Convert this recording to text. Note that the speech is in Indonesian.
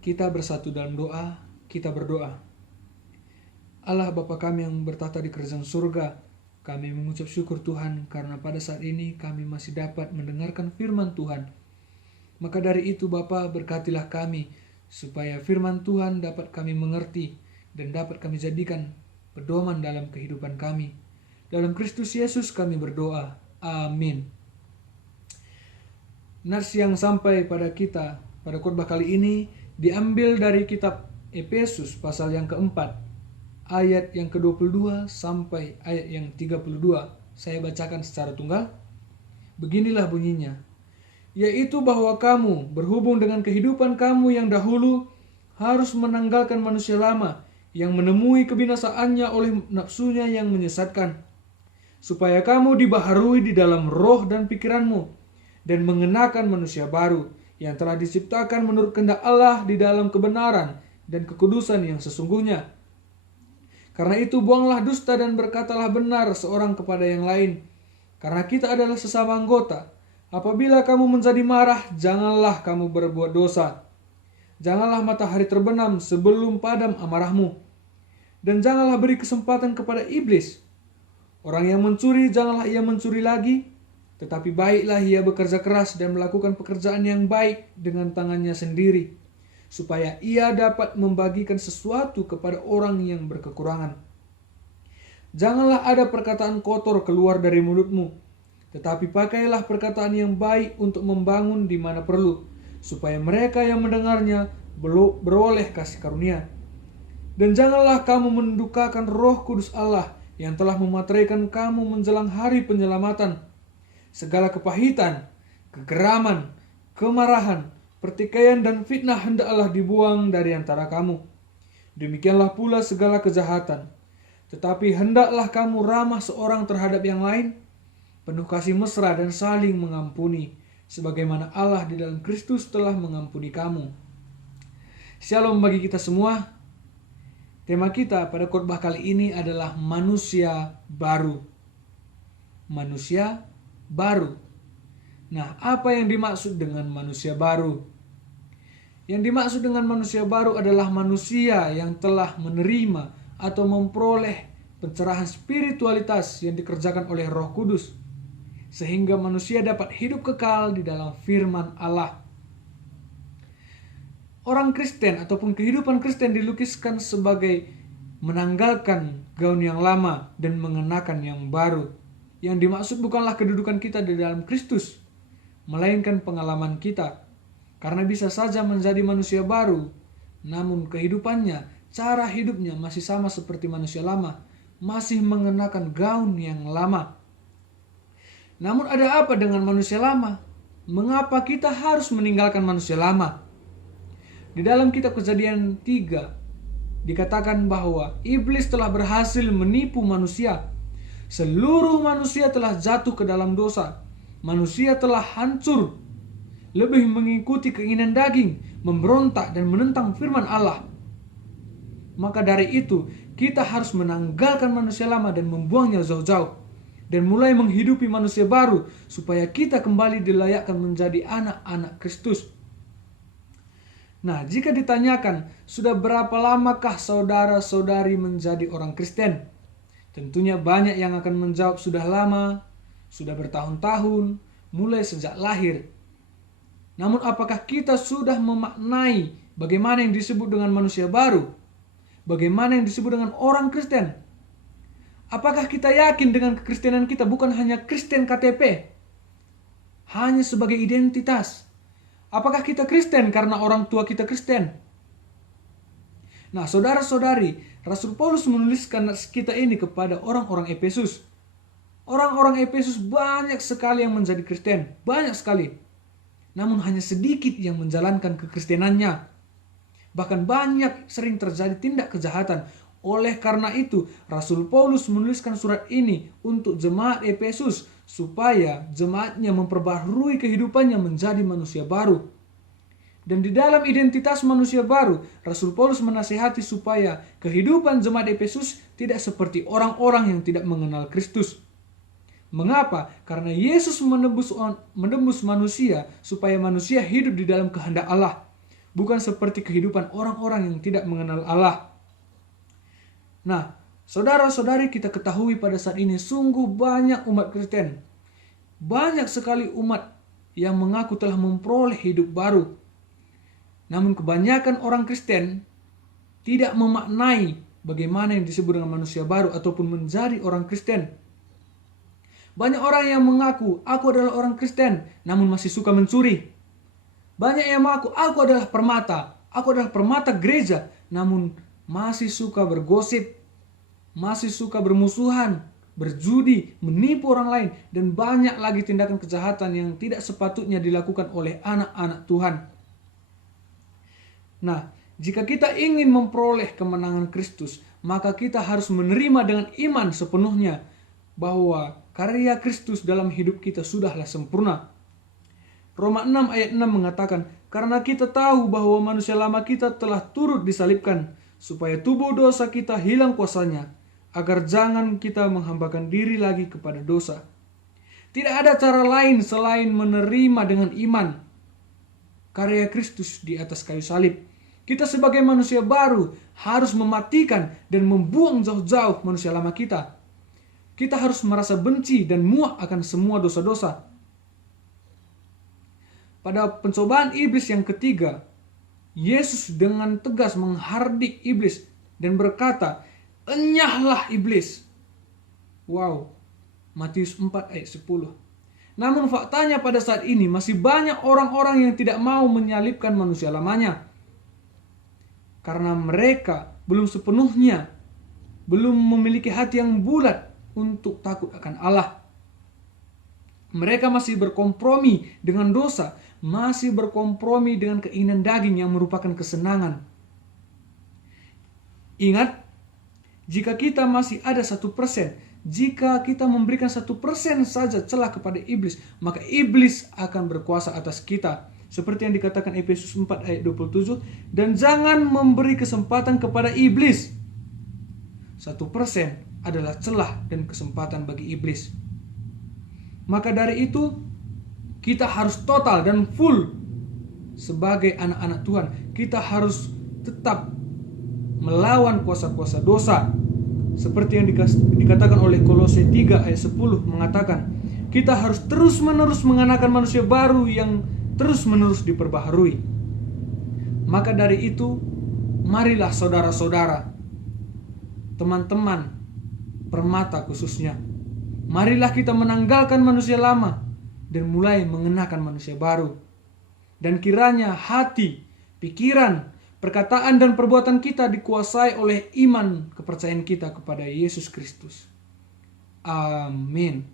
Kita bersatu dalam doa, kita berdoa. Allah Bapa kami yang bertata di kerajaan surga, kami mengucap syukur Tuhan karena pada saat ini kami masih dapat mendengarkan firman Tuhan. Maka dari itu Bapa, berkatilah kami supaya firman Tuhan dapat kami mengerti dan dapat kami jadikan pedoman dalam kehidupan kami. Dalam Kristus Yesus kami berdoa. Amin. Nats yang sampai pada kita pada khotbah kali ini diambil dari kitab Efesus pasal yang keempat, ayat yang ke-22 sampai ayat yang 32. Saya bacakan secara tunggal. Beginilah bunyinya. Yaitu bahwa kamu berhubung dengan kehidupan kamu yang dahulu harus menanggalkan manusia lama yang menemui kebinasaannya oleh nafsunya yang menyesatkan, supaya kamu dibaharui di dalam roh dan pikiranmu dan mengenakan manusia baru yang telah diciptakan menurut kehendak Allah di dalam kebenaran dan kekudusan yang sesungguhnya. Karena itu buanglah dusta dan berkatalah benar seorang kepada yang lain, karena kita adalah sesama anggota. Apabila kamu menjadi marah, janganlah kamu berbuat dosa. Janganlah matahari terbenam sebelum padam amarahmu, dan janganlah beri kesempatan kepada iblis. Orang yang mencuri, janganlah ia mencuri lagi, tetapi baiklah ia bekerja keras dan melakukan pekerjaan yang baik dengan tangannya sendiri, supaya ia dapat membagikan sesuatu kepada orang yang berkekurangan. Janganlah ada perkataan kotor keluar dari mulutmu, tetapi pakailah perkataan yang baik untuk membangun di mana perlu, supaya mereka yang mendengarnya beroleh kasih karunia. Dan janganlah kamu mendukakan Roh Kudus Allah yang telah memateraikan kamu menjelang hari penyelamatan. Segala kepahitan, kegeraman, kemarahan, pertikaian dan fitnah hendaklah dibuang dari antara kamu. Demikianlah pula segala kejahatan. Tetapi hendaklah kamu ramah seorang terhadap yang lain, penuh kasih mesra dan saling mengampuni, sebagaimana Allah di dalam Kristus telah mengampuni kamu. Shalom bagi kita semua. Tema kita pada khotbah kali ini adalah manusia baru. Manusia baru. Nah, apa yang dimaksud dengan manusia baru? Yang dimaksud dengan manusia baru adalah manusia yang telah menerima atau memperoleh pencerahan spiritualitas yang dikerjakan oleh Roh Kudus, sehingga manusia dapat hidup kekal di dalam firman Allah. Orang Kristen ataupun kehidupan Kristen dilukiskan sebagai menanggalkan gaun yang lama dan mengenakan yang baru. Yang dimaksud bukanlah kedudukan kita di dalam Kristus, melainkan pengalaman kita. Karena bisa saja menjadi manusia baru, namun kehidupannya, cara hidupnya masih sama seperti manusia lama, masih mengenakan gaun yang lama. Namun ada apa dengan manusia lama? Mengapa kita harus meninggalkan manusia lama? Di dalam kitab Kejadian 3 dikatakan bahwa iblis telah berhasil menipu manusia. Seluruh manusia telah jatuh ke dalam dosa. Manusia telah hancur, lebih mengikuti keinginan daging, memberontak dan menentang firman Allah. Maka dari itu, kita harus menanggalkan manusia lama dan membuangnya jauh-jauh, dan mulai menghidupi manusia baru, supaya kita kembali dilayakkan menjadi anak-anak Kristus. Nah, jika ditanyakan, sudah berapa lamakah saudara-saudari menjadi orang Kristen? Tentunya banyak yang akan menjawab sudah lama, sudah bertahun-tahun, mulai sejak lahir. Namun apakah kita sudah memaknai bagaimana yang disebut dengan manusia baru? Bagaimana yang disebut dengan orang Kristen? Apakah kita yakin dengan kekristenan kita bukan hanya Kristen KTP? Hanya sebagai identitas. Apakah kita Kristen karena orang tua kita Kristen? Nah, saudara-saudari, Rasul Paulus menuliskan kita ini kepada orang-orang Efesus. Orang-orang Efesus banyak sekali yang menjadi Kristen, banyak sekali. Namun hanya sedikit yang menjalankan kekristenannya. Bahkan banyak sering terjadi tindak kejahatan. Oleh karena itu, Rasul Paulus menuliskan surat ini untuk jemaat Efesus supaya jemaatnya memperbaharui kehidupannya menjadi manusia baru. Dan di dalam identitas manusia baru, Rasul Paulus menasihati supaya kehidupan jemaat Efesus tidak seperti orang-orang yang tidak mengenal Kristus. Mengapa? Karena Yesus menebus manusia supaya manusia hidup di dalam kehendak Allah. bukan seperti kehidupan orang-orang yang tidak mengenal Allah. Nah, saudara-saudari, kita ketahui pada saat ini sungguh banyak umat Kristen. Banyak sekali umat yang mengaku telah memperoleh hidup baru. Namun kebanyakan orang Kristen tidak memaknai bagaimana yang disebut dengan manusia baru ataupun menjadi orang Kristen. Banyak orang yang mengaku, aku adalah orang Kristen, namun masih suka mencuri. Banyak yang mengaku, aku adalah permata gereja, namun masih suka bergosip, masih suka bermusuhan, berjudi, menipu orang lain, dan banyak lagi tindakan kejahatan yang tidak sepatutnya dilakukan oleh anak-anak Tuhan. Nah, jika kita ingin memperoleh kemenangan Kristus, maka kita harus menerima dengan iman sepenuhnya bahwa karya Kristus dalam hidup kita sudahlah sempurna. Roma 6 ayat 6 mengatakan, karena kita tahu bahwa manusia lama kita telah turut disalibkan, supaya tubuh dosa kita hilang kuasanya, agar jangan kita menghambakan diri lagi kepada dosa. Tidak ada cara lain selain menerima dengan iman karya Kristus di atas kayu salib. Kita sebagai manusia baru harus mematikan dan membuang jauh-jauh manusia lama kita. Kita harus merasa benci dan muak akan semua dosa-dosa. Pada pencobaan iblis yang ketiga, Yesus dengan tegas menghardik iblis dan berkata, "Enyahlah iblis." Wow, Matius 4 ayat 10. Namun faktanya pada saat ini masih banyak orang-orang yang tidak mau menyalibkan manusia lamanya. Karena mereka belum sepenuhnya, belum memiliki hati yang bulat untuk takut akan Allah. Mereka masih berkompromi dengan dosa, masih berkompromi dengan keinginan daging yang merupakan kesenangan. Ingat, jika kita masih ada 1%, jika kita memberikan 1% saja celah kepada iblis, maka iblis akan berkuasa atas kita. Seperti yang dikatakan Efesus 4 ayat 27, dan jangan memberi kesempatan kepada iblis. 1% adalah celah dan kesempatan bagi iblis. Maka dari itu, kita harus total dan full sebagai anak-anak Tuhan. Kita harus tetap melawan kuasa-kuasa dosa. Seperti yang dikatakan oleh Kolose 3 ayat 10 mengatakan, kita harus terus-menerus mengenakan manusia baru yang terus-menerus diperbaharui. Maka dari itu, marilah saudara-saudara, teman-teman permata khususnya, marilah kita menanggalkan manusia lama dan mulai mengenakan manusia baru. Dan kiranya hati, pikiran, perkataan dan perbuatan kita dikuasai oleh iman kepercayaan kita kepada Yesus Kristus. Amin.